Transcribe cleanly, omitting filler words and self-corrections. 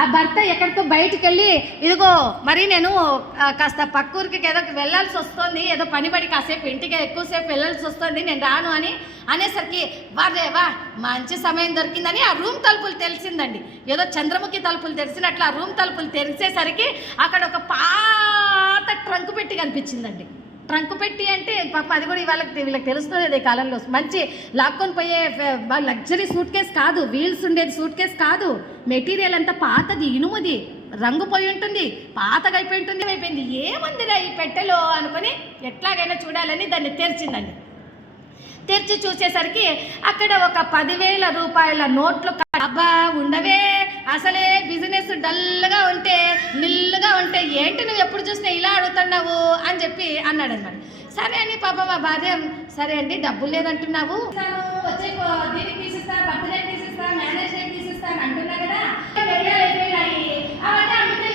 ఆ భర్త ఎక్కడికో బయటికి వెళ్ళి ఇదిగో మరి నేను కాస్త పక్కూరికి ఏదో వెళ్ళాల్సి వస్తుంది, ఏదో పనిబడి కాసేపు ఇంటికి ఎక్కువసేపు వెళ్ళాల్సి వస్తుంది, నేను రాను అని అనేసరికి వారేవా మంచి సమయం దొరికిందని ఆ రూమ్ తలుపులు తెలిసిందండి. ఏదో చంద్రముఖి తలుపులు తెరిచినట్లు ఆ రూమ్ తలుపులు తెరిచేసరికి అక్కడ ఒక పాత ట్రంక్ పెట్టి కనిపించిందండి. ట్రంక్ పెట్టి అంటే పాప అది కూడా వీళ్ళకి తెలుస్తుంది ఈ కాలంలో. మంచి లాక్కొని పోయే లగ్జరీ సూట్ కేస్ కాదు, వీల్స్ ఉండేది సూట్ కేస్ కాదు, మెటీరియల్ అంతా పాతది, ఇనుముది, రంగు పోయి ఉంటుంది, పాతగా అయిపోయి ఉంటుంది. అయిపోయింది ఏముందిరా ఈ పెట్టెలో అనుకొని ఎట్లాగైనా చూడాలని దాన్ని తెరిచిందండి. తెరిచి చూసేసరికి అక్కడ ఒక 10,000 రూపాయల నోట్లు. అబ్బా ఉండవే, అసలే బిజినెస్ డల్గా ఉంటే నిల్లుగా ఉంటే ఏంటి నువ్వు ఎప్పుడు చూసినా ఇలా అడుగుతున్నావు అని చెప్పి అన్నాడు అనమాట. సరే అని పాప మా భార్య సరే అండి డబ్బులు లేదంటున్నావు, వచ్చే దీనికి తీసిస్తా, బర్త్డే తీసిస్తా, మ్యారేజ్ డే తీసిస్తా అని అంటున్నా కదా, అయిపోయినాయి అవన్నీ అమ్మితే